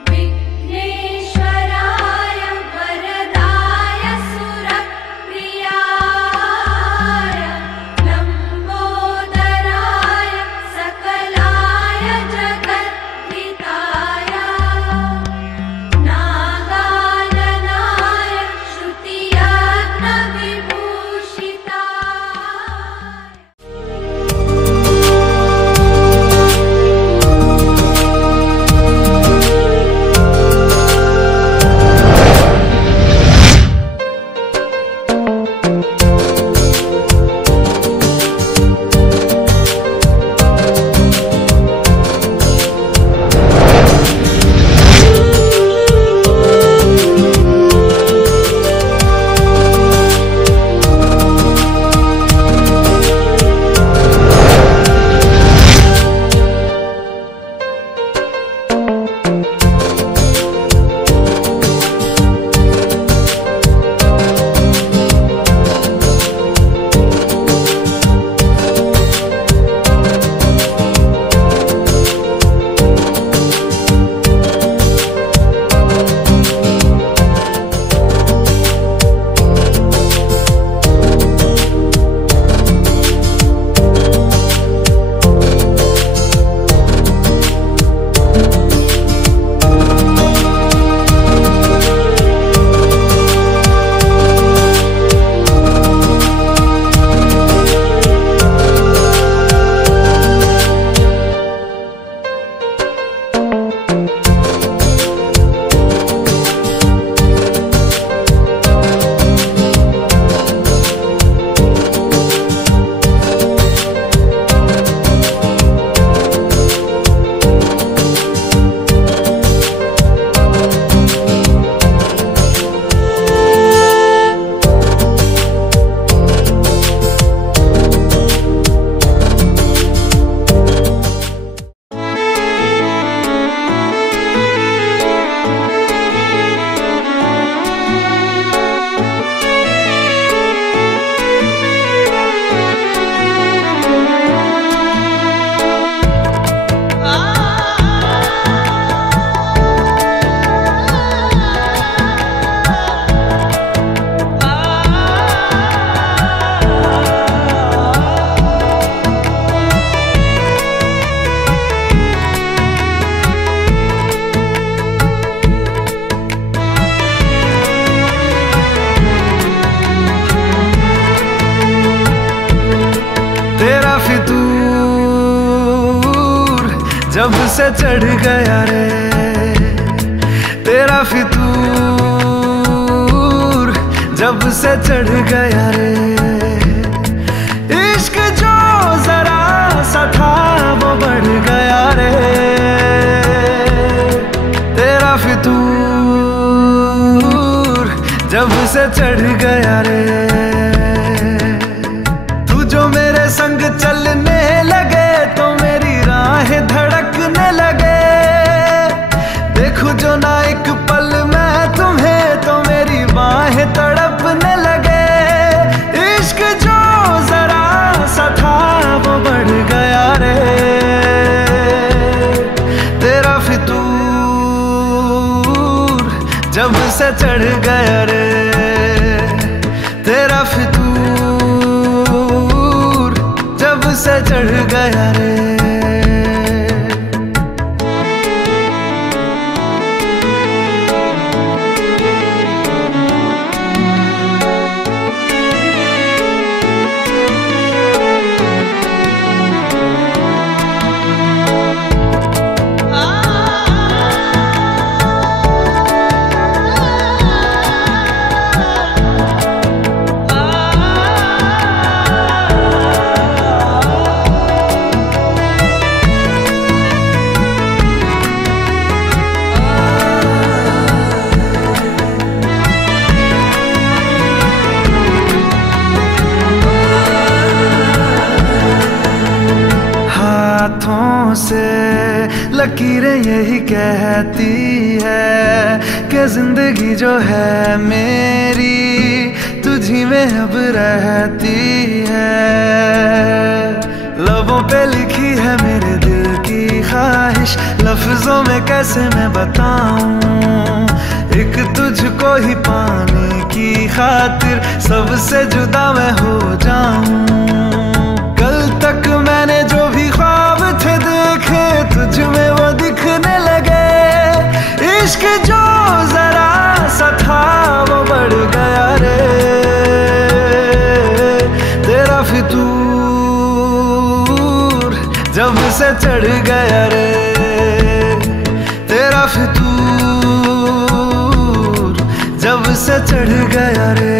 विघ्नेश्वराय वरदाय सुरप्रियाय लम्बोदराय सकलाय जगद्धिताय नागाननाय श्रुतियज्ञविभूषिताय। जब से चढ़ गया रे तेरा फितूर, जब से चढ़ गया रे इश्क जो जरा सा था वो बढ़ गया रे तेरा फितूर, जब से चढ़ गया रे तू जो मेरे संग चलने लगे तो मेरी राहें धड़कने लगे, देखूं जो ना एक पल मैं तुम्हें तो मेरी बाहें तड़पने लगे। इश्क जो जरा सा था वो बढ़ गया रे तेरा फितूर, जब से चढ़ गया रे तेरा फितूर, जब से चढ़ गया रे। हाथों से लकीरें यही कहती है कि जिंदगी जो है मेरी तुझी में अब रहती है। लबों पे लिखी है मेरे दिल की ख्वाहिश, लफ्जों में कैसे मैं बताऊं। एक तुझको ही पाने की खातिर सबसे जुदा मैं हो जाऊं। कल तक मैंने जो भी ख्वाब थे देखे, तुझ में वो दिखने लगे। इश्क जो जरा सा था वो बढ़ गया रे, तेरा फितूर जब से चढ़ गया रे, तेरा फितूर जब से चढ़ गया रे।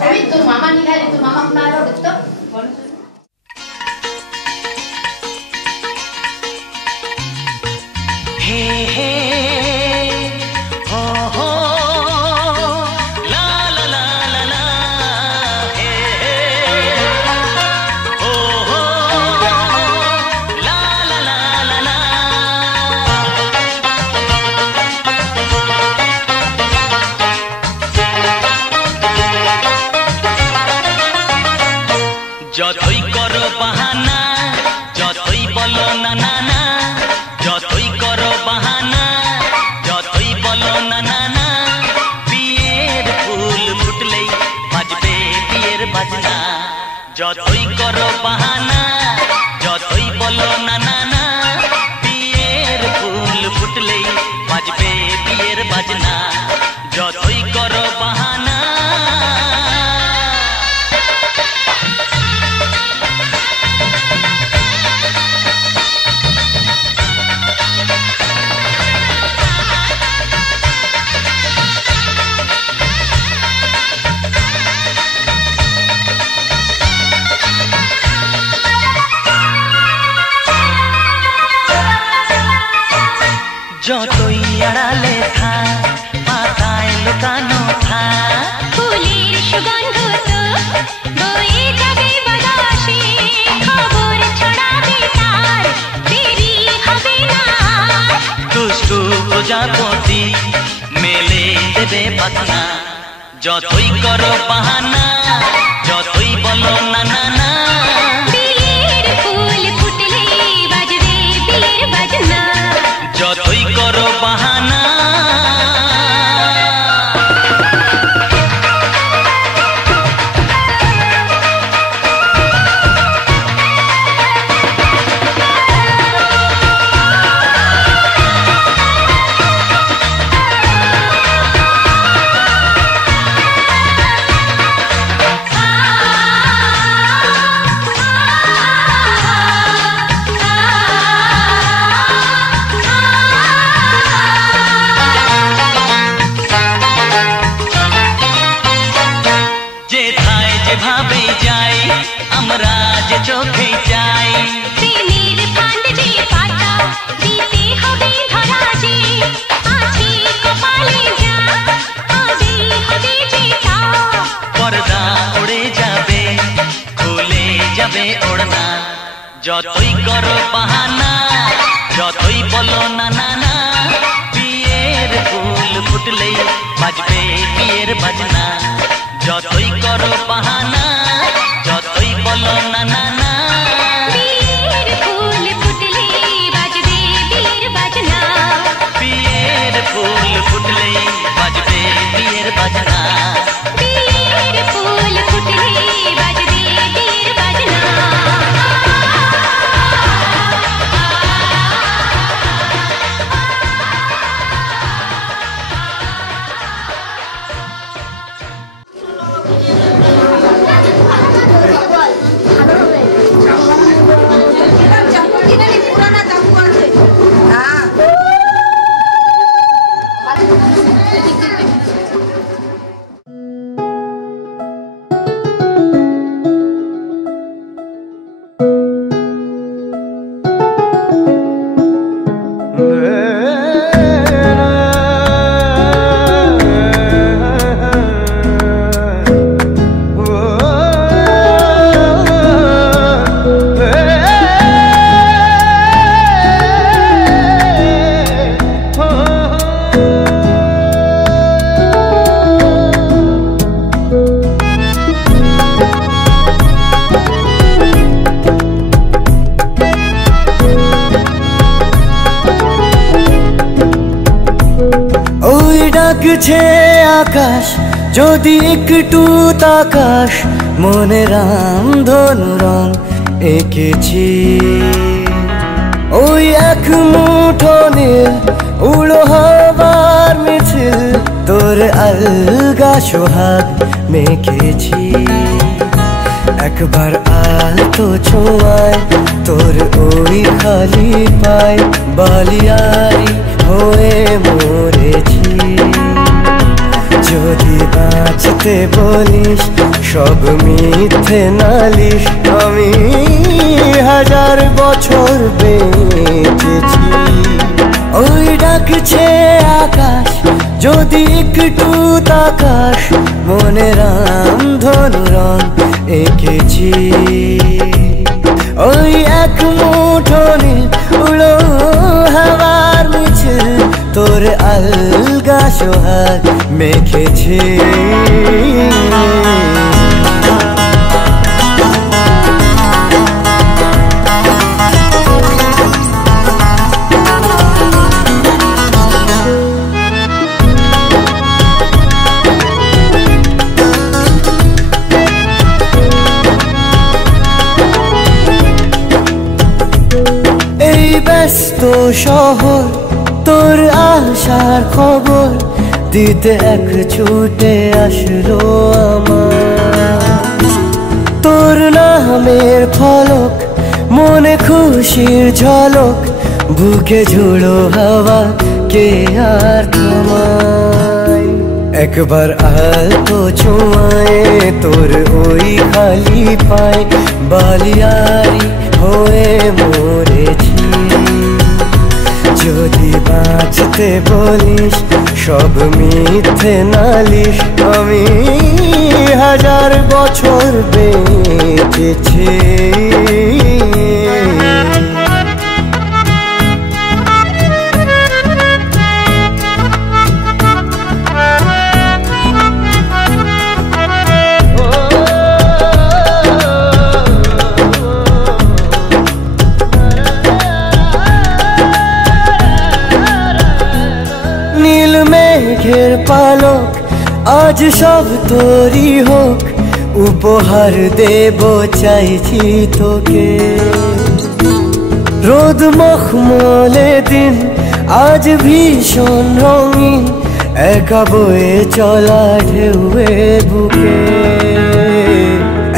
Tapi tu mama ni kali tu mama menaruh betul. Hey hey, oh oh, la la la la la, hey hey, oh oh, la la la la la. যতই করো বাহানা, যতই বলো না না না, যতই করো বাহানা, যতই বলো না না না, বিয়ের ফুল ফুটলেই বাজবে বিয়ের বাজনা। যতই করো বাহানা, যতই বলো না না না, বিয়ের ফুল ফুটলেই বাজবে বিয়ের বাজনা। যতই করো বাহানা। যতই আড়ালে থাক, পাতায় লুকানো থাক, ফুলের সুগন্ধ তো বয়ে যাবে বাতাসে, খবর ছড়াবে তার, দেরি হবে না। দুষ্টু প্রজাপতি মেলে দেবে পাখনা। যতই করো বাহানা, যতই বলো না না না, বিয়ের ফুল ফুটলে বাজবে বিয়ের বাজনা। যতই করো বাহানা। যেথায় যেভাবে যাই, আমরা যে চোখে যাই, প্রেমের ফান্ড যে পাতা দিতে হবে ধরা যে, আছে কপালে যা হবে হবে যেটা। পর্দা উড়ে যাবে, খুলে যাবে ওড়না। যতই করো বাহানা, যতই বলো না না না, বিয়ের ফুল ফুটলেই বাজবে বিয়ের বাজনা। যতই করো বাহানা, যতই বলো না না না, বিয়ের ফুল ফুটলে বাজবে বিয়ের বাজনা। বিয়ের ফুল ফুটলেই বাজবে বিয়ের বাজনা। বিয়ের ফুল ফুটলে বাজবে বিয়ের বাজনা। ডাকছে আকাশ, যদি একটু তাকাস, মনে রামধনু রং এঁকেছি। ওই এক মুঠো নীল উড়ো হবার মিছিল, তোর আলগা সোহাগ মেখেছি। একবার আলতো ছোঁয়ায় তোর ওই খালি পায়, বালিয়ারি হয়ে বাঁচতে বলিস সব মিথ্যে নালিশ। আমি 1000 বছর বেঁচেছি। ওই ডাকছে আকাশ যদি একটু তাকাস, মনে রাম ধনু রং এঁকেছি। ওই এক মুঠো নীল উড়ো হাওয়ার মিছিল, তোর আলগা সোহাগ মেখেছি। ব্যস্ত শহর তোর আসার খবর দিতে এক ছুটে আসলো আমার। তোর নামের ফলক মনে খুশির ঝলক, বুকে ঝুড়ো হাওয়া কে আর থামায়। একবার আলতো ছোঁয়ায় তোর ওই খালি পায়, বালিয়ারি হয়ে মরেছি। যদি বাঁচতে বলিস সব মিথ্যে নালিশ, আমি 1000 বছর বেঁচেছি। নীল মেঘের পালক আজ সব তোরই হোক, উপহার দেব চাইছি তোকে। রোদ মখমলে দিন আজ ভীষণ রঙিন, একা বয়ে চলা ঢেউয়ে বুকে।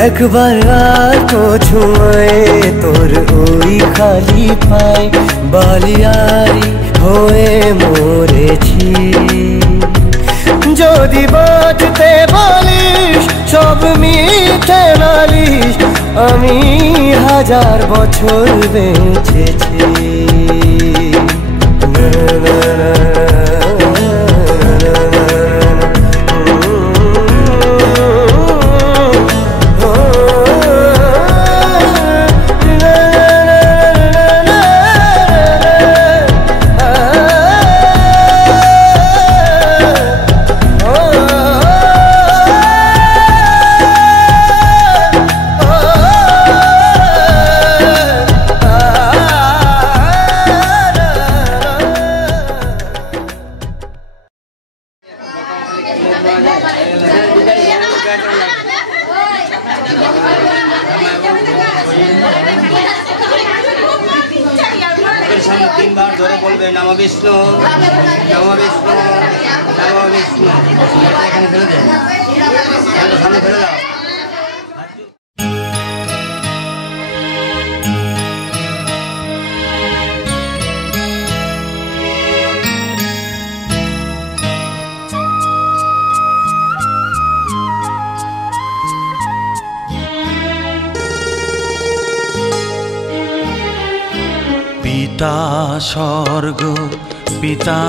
একবার আর তো ছুঁয়ে তোর ওই খালি পায়, বালিয়ারি হয়ে মরেছি। যদি বাঁচতে বলিস সব মিথ্যে নালিশ, আমি 1000 বছর বেঁচেছি। তিনবার ধরে বলবে নম বিষ্ণু নম বিষ্ণু নম বিষ্ণু। এখানে ফেলে দেয়, সামনে ফেলে দাও। পিতা স্বর্গ পিতা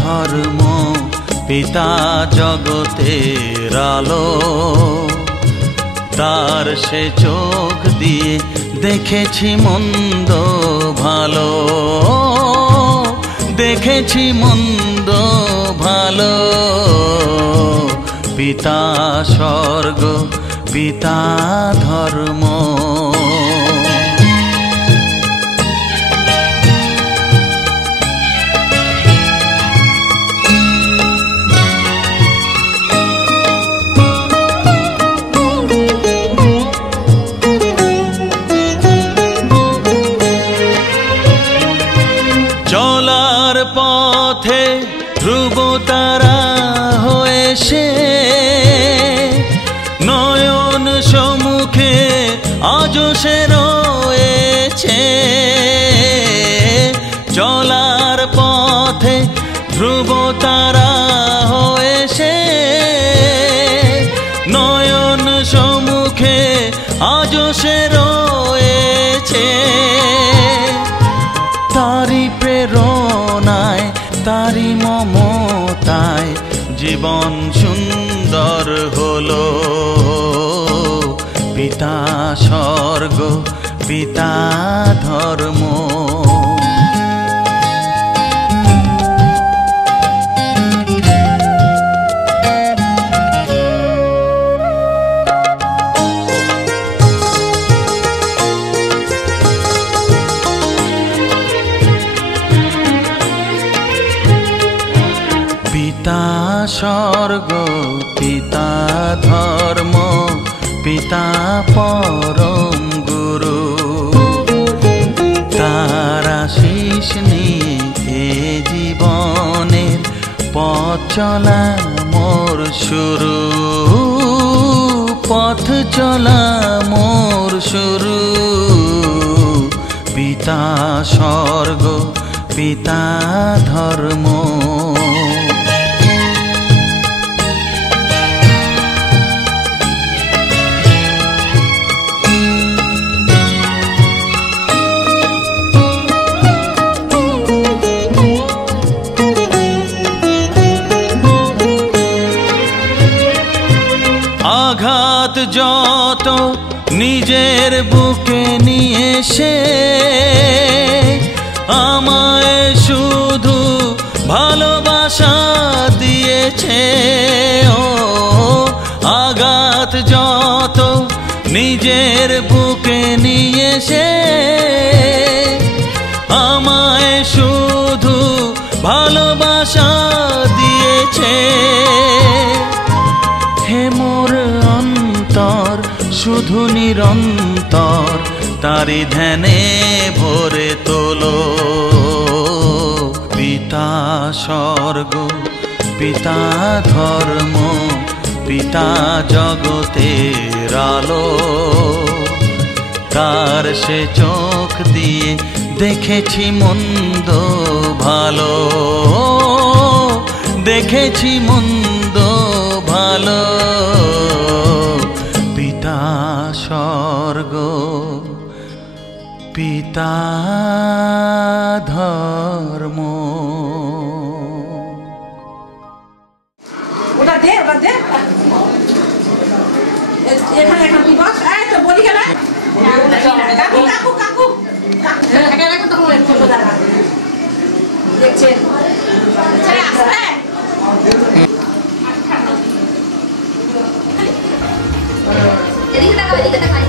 ধর্ম পিতা জগতের আলো, তার সে চোখ দিয়ে দেখেছি মন্দ ভালো, দেখেছি মন্দ ভালো। পিতা স্বর্গ পিতা ধর্ম। চলার পথে ধ্রুব তারা হয়ে সে, নয়ন সম্মুখে আজ সে রয়েছে। চলার পথে ধ্রুব তারা হয়ে সে, আজও সে রয়েছে। তারি প্রেরণায় তারি মমতায় জীবন সুন্দর হলো। পিতা স্বর্গ পিতা ধর্ম। পিতা স্বর্গ পিতা ধর্ম পিতা পরম গুরু। তার আশীষ নিয়ে এ জীবনের পথ চলা মোর শুরু। পথ চলা মোর শুরু। পিতা স্বর্গ পিতা ধর্ম। আঘাত যত নিজের বুকে নিয়ে সে আমায় শুধু ভালোবাসা দিয়েছে। ও আঘাত যত নিজের বুকে নিয়ে সে আমায় শুধু ভালোবাসা দিয়েছে। হে মোর অন্তর শুধু নিরন্তর তারি ধ্যানে ভরে তোলো। পিতা স্বর্গ পিতা ধর্ম পিতা জগতের আলো। তার সে চোখ দিয়ে দেখেছি মন্দ ভালো। দেখেছি মন্দ ভালো। পিতা স্বর্গ পিতা ধর্ম। ওটা দে ওটা দে। এখানে এখন তুই বস। এই তো বলি গেলে কাকু কাকু কাকু এখানে তো তোমার একটু দাঁড়া দেখছেন ছেড়ে আসবে। এদিকে তাকাও এদিকে তাকাও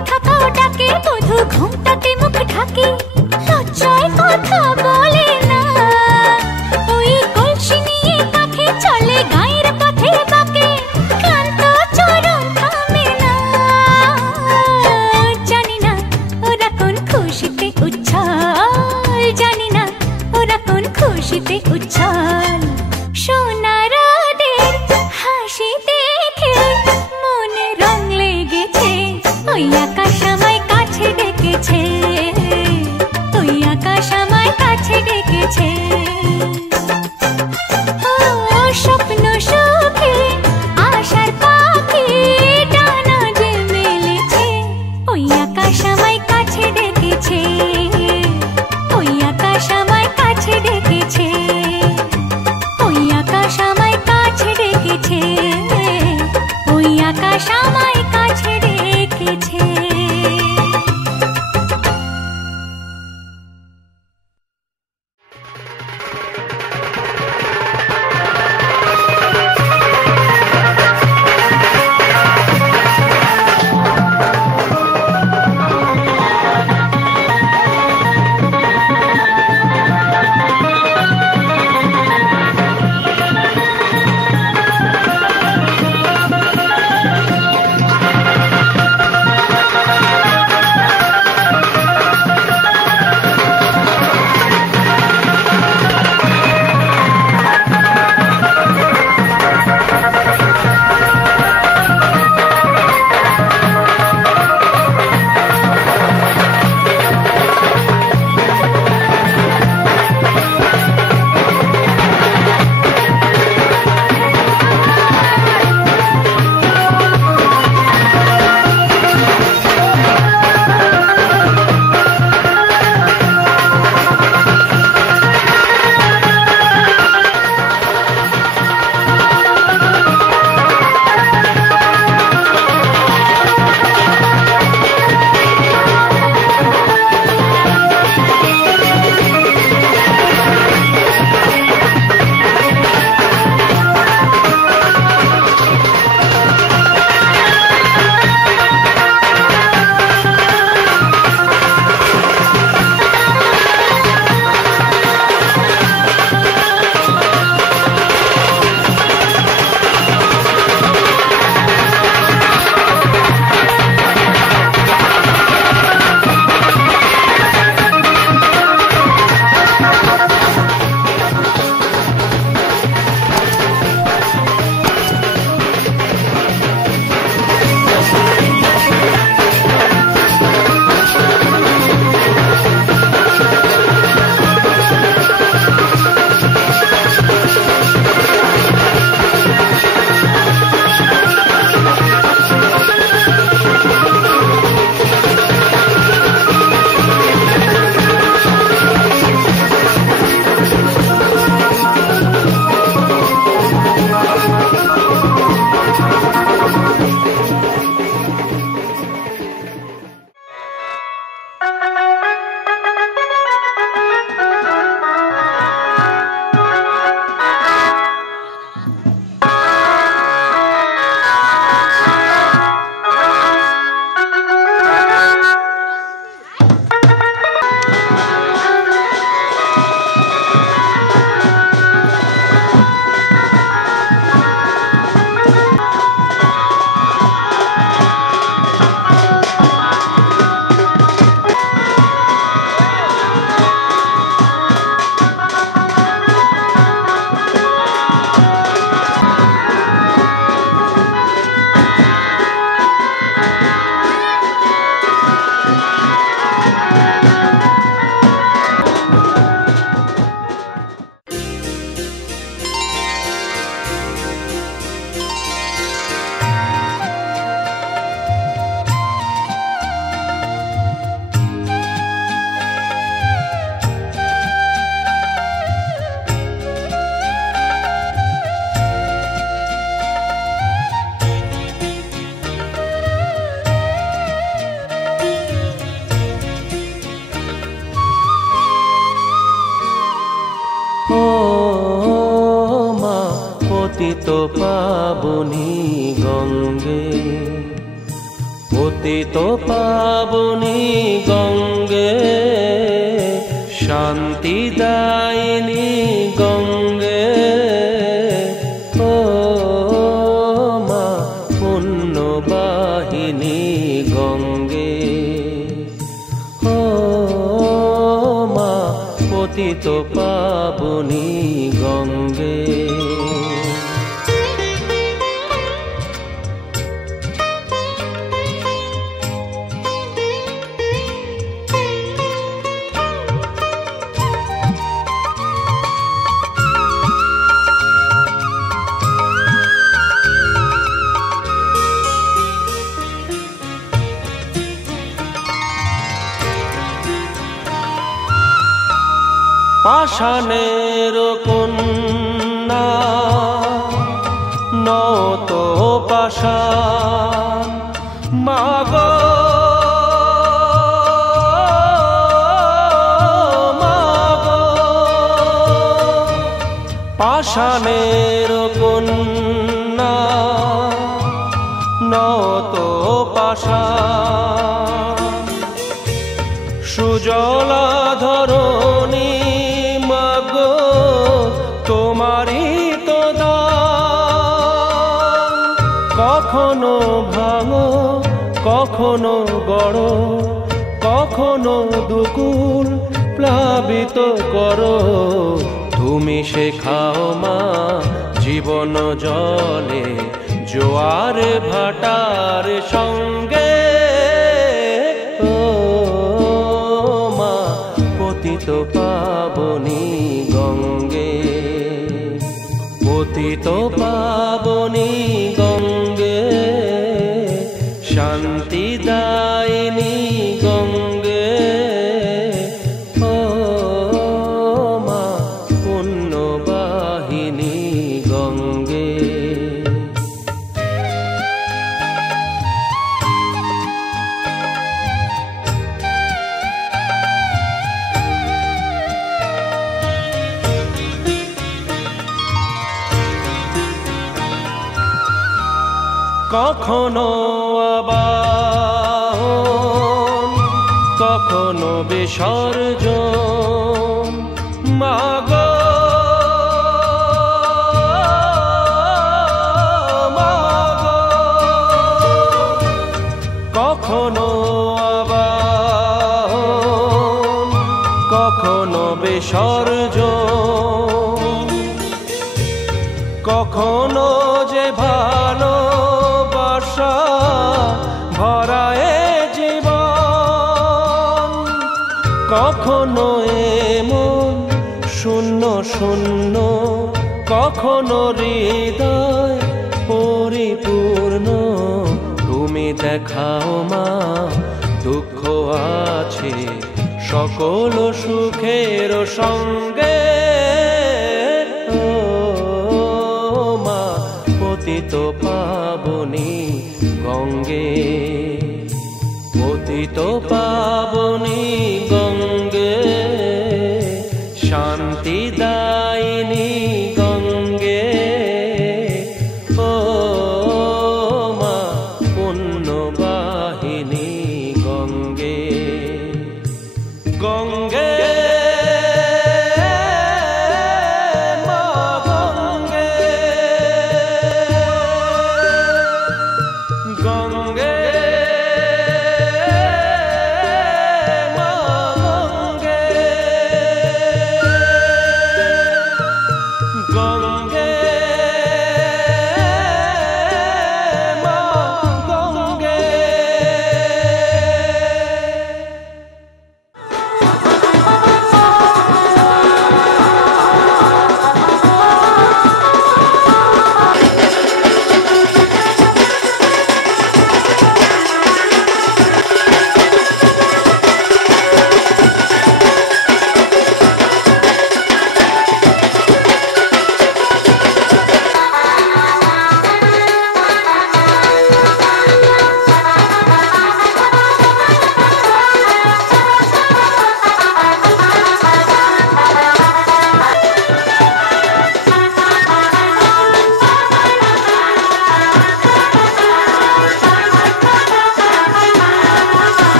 কথা তাও ডাকে বধু ঘুমটাতে মুখ ঢাকে লজ্জায় কথা বলে না ওই কলসি নিয়ে কাঁধে চলে গায়ের পথে বাঁকে ক্লান্ত চরণ থামে না জানি না ওরা কোন খুশিতে উচ্ছল জানি না ওরা কোন খুশিতে উচ্ছল সোনার ওদের হাসি দেখে মনে রং লেগেছে ওই আকাশ আমায় কাছে ডেকেছে ওই আকাশ আমায় কাছে ডেকেছে ও স্বপ্ন সুখে আশার পাখি ডানা যে মেলেছে ওই আকাশ আমায় কাছে ডেকেছে ওই আকাশ আমায় কাছে ডেকেছে ওই আকাশ আমায় কাছে ডেকেছে ওই আকাশ আমায় কাছে ডেকেছে পতিত পাবনী গঙ্গে পতিত পাবনী গঙ্গে, শান্তি দায়িনী গঙ্গে, ও মা পুণ্যবাহিনী গঙ্গে, ও মা পতিত পাবনী গঙ্গে। পাষাণের কন্যা নত পাষাণ, মাগো মাগো, পাষাণের কন্যা নত পাষাণ, সুজলা ধরণী তোমারই তো দান, কখনো ভাঙো কখনো গড়, কখনো দুকুল প্লাবিত করো, তুমি শেখাও মা জীবন জলে জোয়ার ভাটার সঙ্গে, ও মা পতিত পাবনী গঙ্গে, পতিত পাবনী গঙ্গে, শান্তি দায়িনী গঙ্গে, ও মা পুণ্যবাহিনী গঙ্গে। কখনো আবাহন কখনো বিসর্জন, মাগো মাগো, কখনো আবাহন কখনো বিসর্জন, কখনো যে ভালো ভরায়ে জীবন, কখনো এমন শূন্য শূন্য, কখনো হৃদয় পরিপূর্ণ, তুমি দেখাও মা দুঃখ আছে সকল সুখের সঙ্গে, ও মা পতিত পাবনী গঙ্গে, পতিত পাবনী গঙ্গে, শান্তি দায়িনী গঙ্গে, ও মা পুণ্যবাহিনী গঙ্গে, গঙ্গে গঙ্গে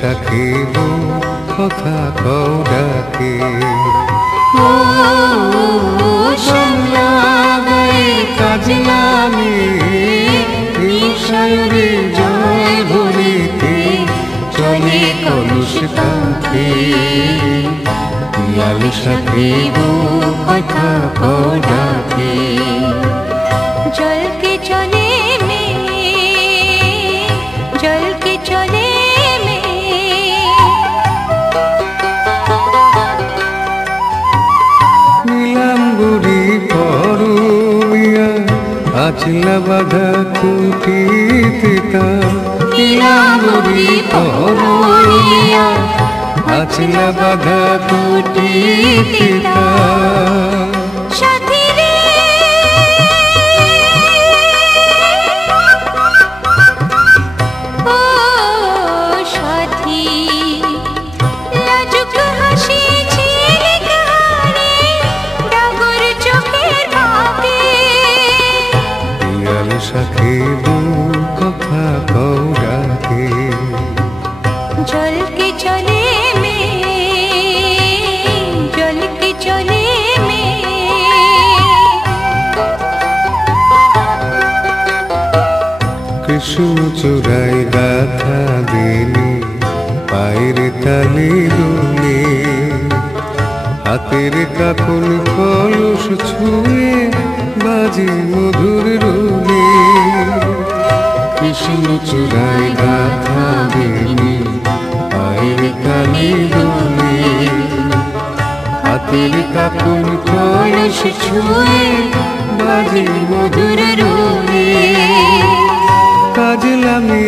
সাথী কথা কও ডাকে শ্যামলা গায়ে কাজলামে সায়রে জয় ভরিতে চলে কলুষ কাঁখে লাল সাথী কথা কও ডাকে জল के चले में जल के चले में নীলাম বুড়ি পরমিয়া আচলা বাধা কুটিতে তা নীলাম বুড়ি পরমিয়া আচলা বাধা কুটিতে তা সাথী রে ও সাথী লাজুক হাসি ঝিলিক হারে ডাগর চোখের ভাগে পিয়াল সাথী কথা কও ডাকে जल के चले में जल के चले में কৃষ্ণ চূড়াই গাথা দিনি পায়ের তালি দুলে হাতের কাকুন কলস ছুঁয়ে বাজে মধুর রুলে কৃষ্ণ চূড়াই গাথা দিনি পায়ের তালি দুলে হাতের কাকুন কলস ছুঁয়ে বাজে মধুর রুলে কাজলামে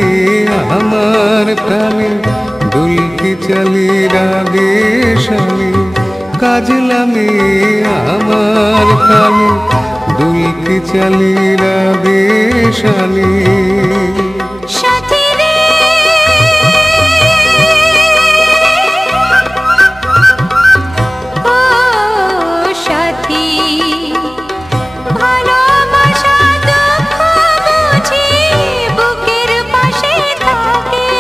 আমার প্রাণে দুলকি চালি রাগে স্বামী কাজলামে আমার প্রাণে দুলকি চালি রাগে স্বামী সাথী রে ও সাথী ভালোবাসা দুঃখ বুঝি বুকের পাশে থাকে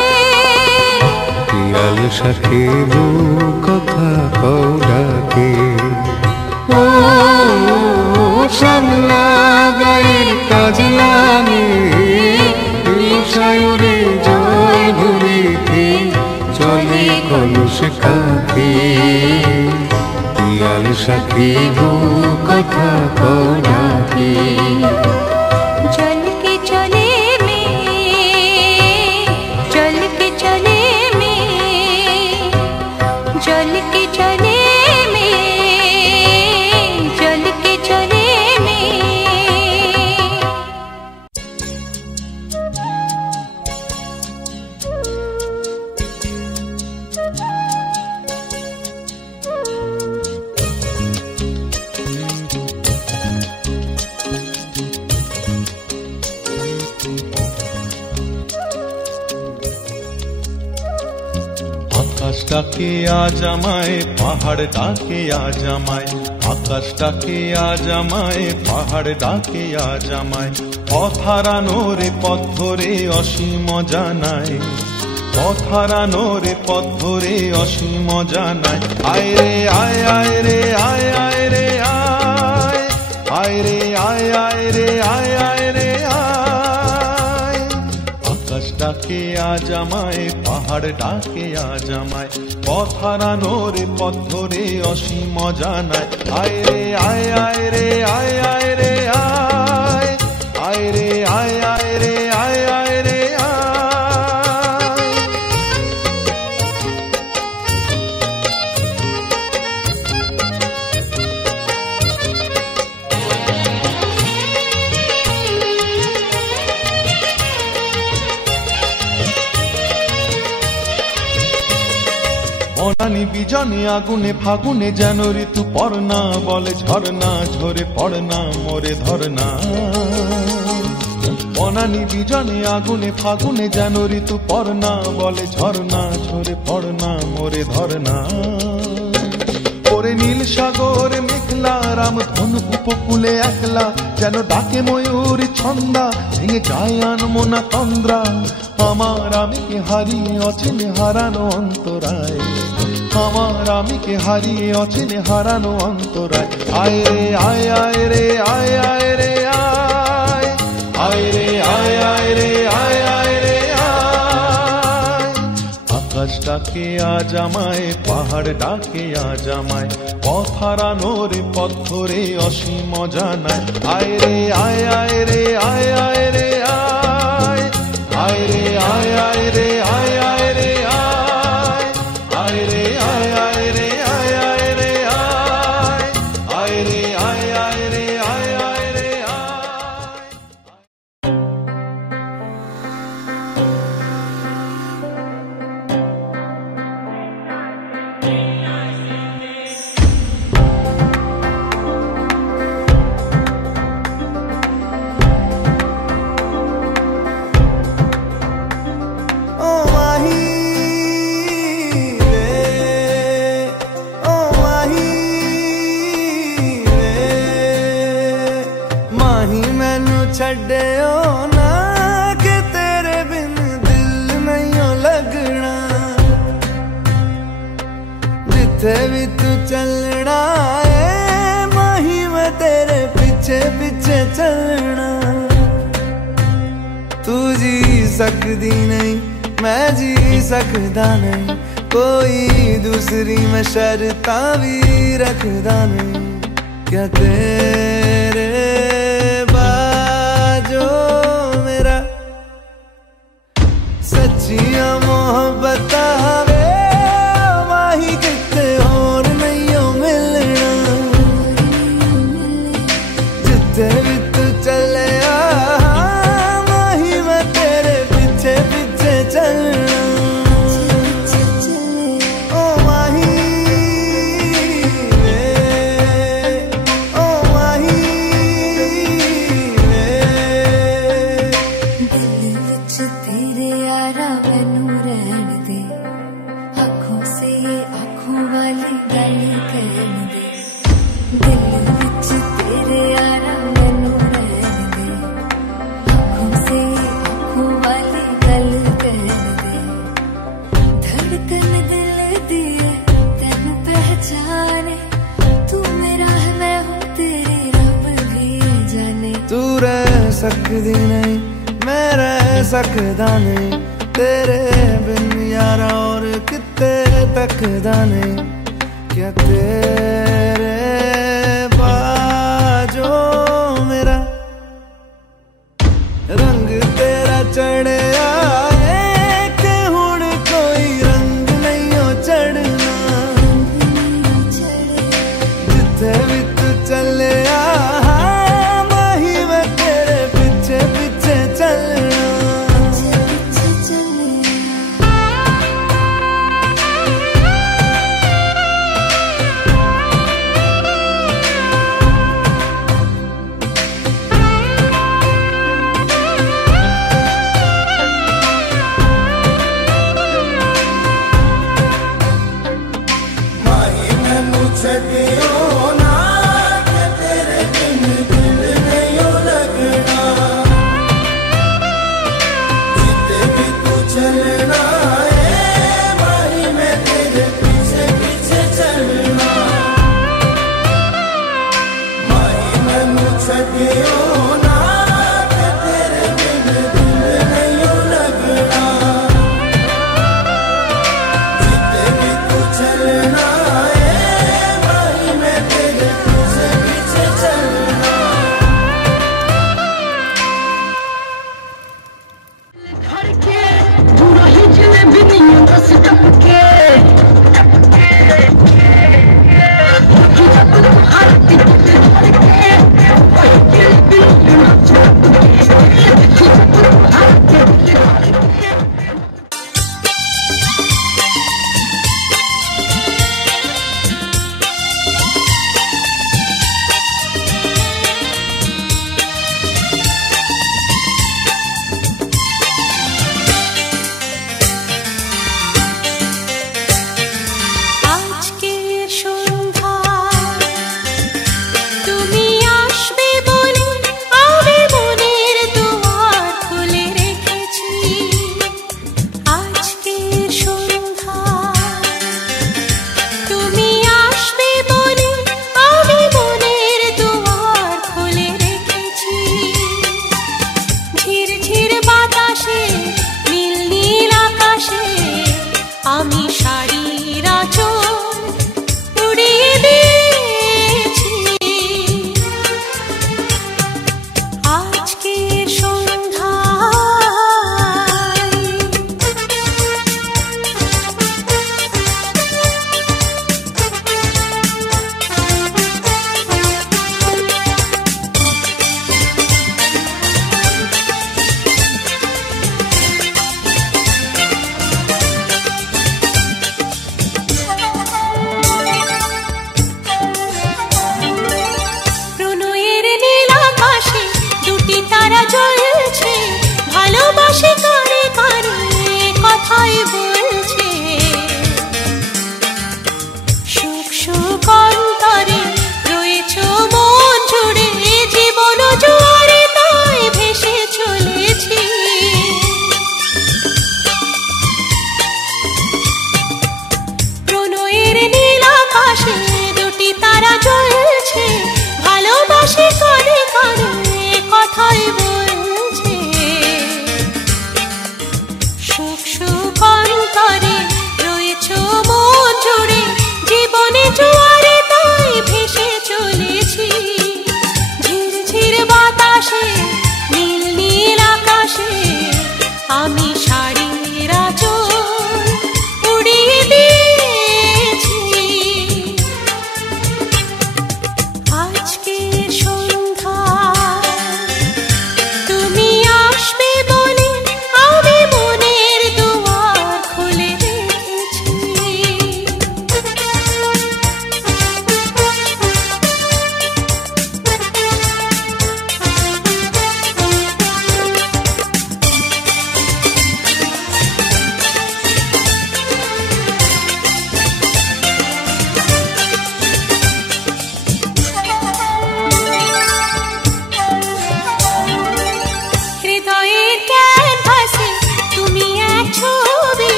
পিয়াল সাথী কথা কও ডাকে ও শ্যামলা গায়ের কাজলামে সায়রে জয় ভরিতে চলে কলুষ কাঁখে পিয়াল সাথী কথা কও ডাকে जल के चले में जल के चले में जल के चले में जल के चले में আকাশ ডাকে আজ আমায় পাহাড় ডাকে আজ আমায় আকাশ ডাকে আজ আমায় পাহাড় ডাকে আজ আমায় পথ হারানো রে পথ ধরে অসীম জানায় পথ হারানো রে পথ ধরে অসীম জানায় আয় রে আয় আয় রে আয় আয় রে আয় আয় রে আয় আয় রে আয় আয় রে আয় আকাশ ডাকে আজ আমায় পাহাড় ডাকে আজ আমায় পথ হারানো রে পথ ধরে অসীম জানায় আয় রে আয় আয় রে আয় আয় রে আয় আয় রে আয় আয় রে আয় আয় রে আয় অনানি বিজনে আগুনে ফাগুনে যেন ঋতু পড়না বলে ঝরনা ঝরে পড়না মোরে ধরনা অনানি বিজনে আগুনে ফাগুনে যেন ঋতু পড়না বলে ঝরনা ঝরে পড়না মোরে ধরনা ওরে নীল সাগর মেঘলা রামধনু উপকূলে একলা যেন ডাকে ময়ূর ছন্দা ভেঙে যায় আনমনা তন্দ্রা আমার আমিকে হারিয়ে অচিনে হারানো অন্তরায়, আমার আমিকে হারিয়ে অচিনে হারানো অন্তরায়। আয় রে আয় আয় রে আয় আয় রে আয়, আয় রে আয় আয় রে আয় আয় রে আয়। আকাশ ডাকে আজ আমায়, পাহাড় ডাকে আজ আমায়, পথ হারানোর পথ ধরে অসীম অজানায়। আয় রে আয় আয় রে আয় আয় রে আয়, আয় রে আয় আয় রে আয় আয় রে আয়, আয় রে আয় আয় রে আয় আয় রে আয়, আয় রে আয় আয় রে আয় আয় রে छड्डियो ना कि तेरे बिन दिल नहीं लगना, जिथे भी तू चलना है माही मैं तेरे पीछे पीछे चलना। तू जी सकदी नहीं मैं जी सकदा नहीं, कोई दूसरी मैं शर्ता भी रखदा नहीं। क्या तेरे जो मेरा सच्चिया मोहब्बत वे माही किते और नहीं हो मिलना, जिथे भी तू चले माही मैं तेरे पीछे पीछे चलना। ओ माही सकदी नहीं मैं रह सकदा नहीं, तेरे बिन यारा और किते तकदा नहीं। क्या तेरे बाजो मेरा रंग तेरा चढ़े आए कि हुण कोई रंग नहीं हो चढ़ना, जिथे भी तू चले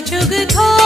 যুগ ধরে